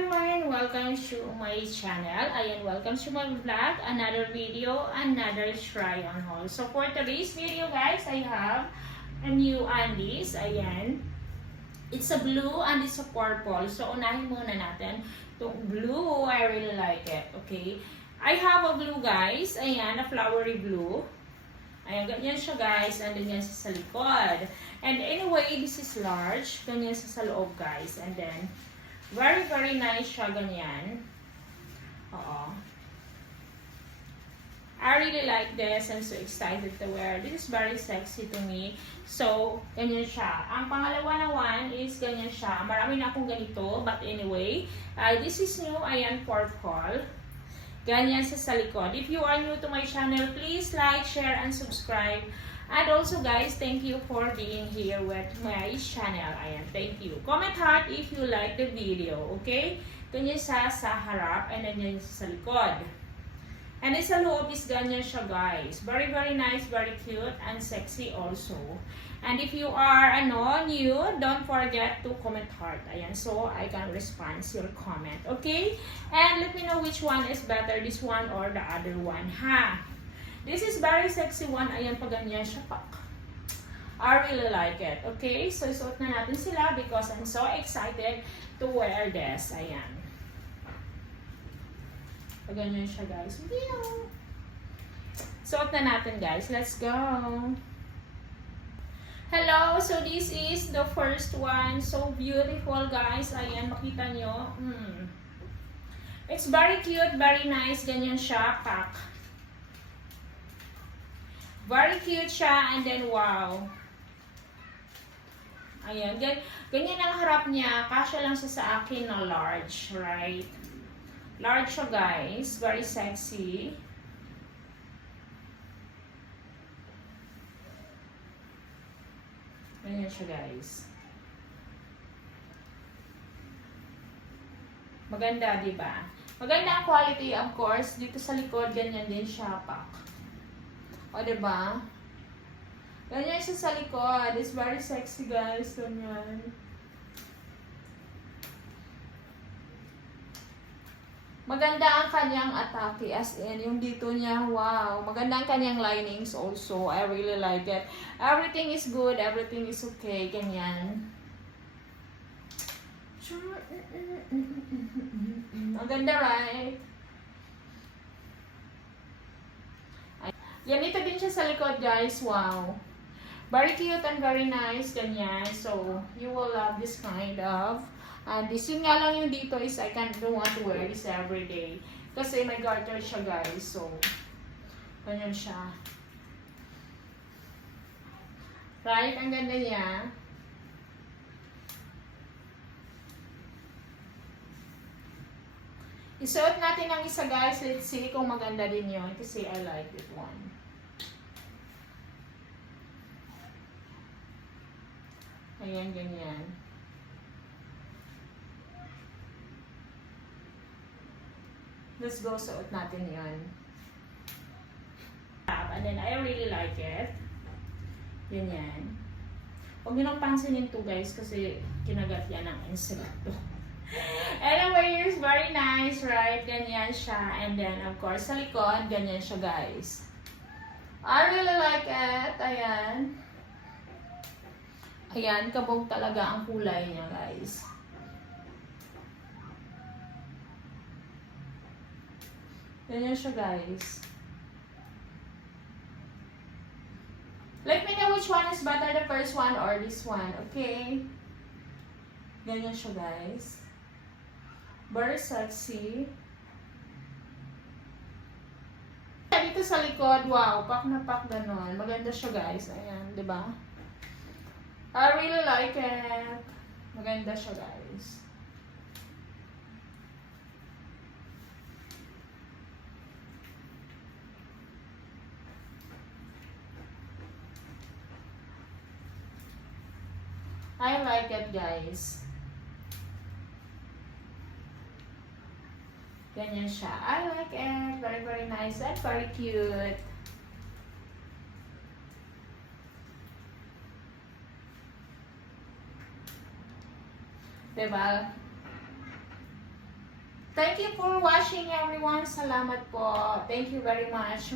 everyone! Welcome to my channel. Ayan, welcome to my vlog. Another video, another try on haul. So for today's video guys, I have a new undies. Ayan. It's a blue and it's a purple. So unahin muna natin itong blue. I really like it. Okay. I have a blue guys. Ayan, a flowery blue. Ayan, ganyan siya guys. And ganyan siya sa likod. And anyway, this is large. Ganyan siya sa loob guys. And then, very, very nice siya ganyan. Oo. I really like this. I'm so excited to wear. This is very sexy to me. So, ganyan siya. Ang pangalawa naman is ganyan siya. Marami na akong ganito. But anyway, this is new. Ayan, purple. Ganyan sa likod. If you are new to my channel, please like, share, and subscribe. And also guys, thank you for being here with my channel. Ayan, thank you. Comment heart if you like the video, okay? Ganyan sa harap and then ganyan sa likod. And then sa loob is ganyan siya guys. Very, very nice, very cute, and sexy also. And if you are new, don't forget to comment heart. Ayan, so I can respond your comment, okay? And let me know which one is better, this one or the other one, ha? This is very sexy one. Ayan, pag ganyan siya pak. I really like it. Okay, so isuot na natin sila because I'm so excited to wear this. Ayan. Pag ganyan siya guys. Suot na natin guys. Let's go. Hello, so this is the first one. So beautiful guys. Ayan, makita nyo. It's very cute, very nice. Ganyan siya, pak. Very cute siya, and then wow. Ayan, ganyan ang harap niya. Kasya lang siya sa akin na large, right? Large siya guys. Very sexy. Ganyan siya guys. Maganda, diba? Maganda ang quality, of course. Dito sa likod, ganyan din siya, pak. O, diba? Ganyan siya sa likod. It's very sexy, guys. Ganyan. Maganda ang kanyang atake. As in, yung dito niya, wow. Maganda ang kanyang linings also. I really like it. Everything is good. Everything is okay. Ganyan. Maganda, right? Ganito din siya sa likod, guys. Wow. Very cute and very nice. Ganyan. So, you will love this kind of. And this yun nga lang yung dito is I don't want to wear this every day. Kasi may garter siya, guys. So, ganyan siya. Right? Ang ganda niya. Isuot natin ang isa, guys. Let's see kung maganda din yun. Kasi I like it one. Ayan, ganyan. Let's go, suot natin yun. And then, I really like it. Ganyan. Huwag nyo nang pansinin to guys, kasi kinagat yan ng insekto. Anyway, it's very nice, right? Ganyan siya. And then, of course, sa likod, ganyan siya, guys. I really like it. Ayan. Ayan, kabog talaga ang kulay niya, guys. Ganyan siya, guys. Let me know which one is better, the first one or this one, okay? Ganyan siya, guys. Very sexy. Dito sa likod, wow, pak na pak ganon. Maganda siya, guys. Ayan, di ba? I really like it. Maganda siya, guys. I like it, guys. Ganyan siya. I like it. Very, very nice and very cute. Diba? thank you for watching everyone. Salamat po. Thank you very much.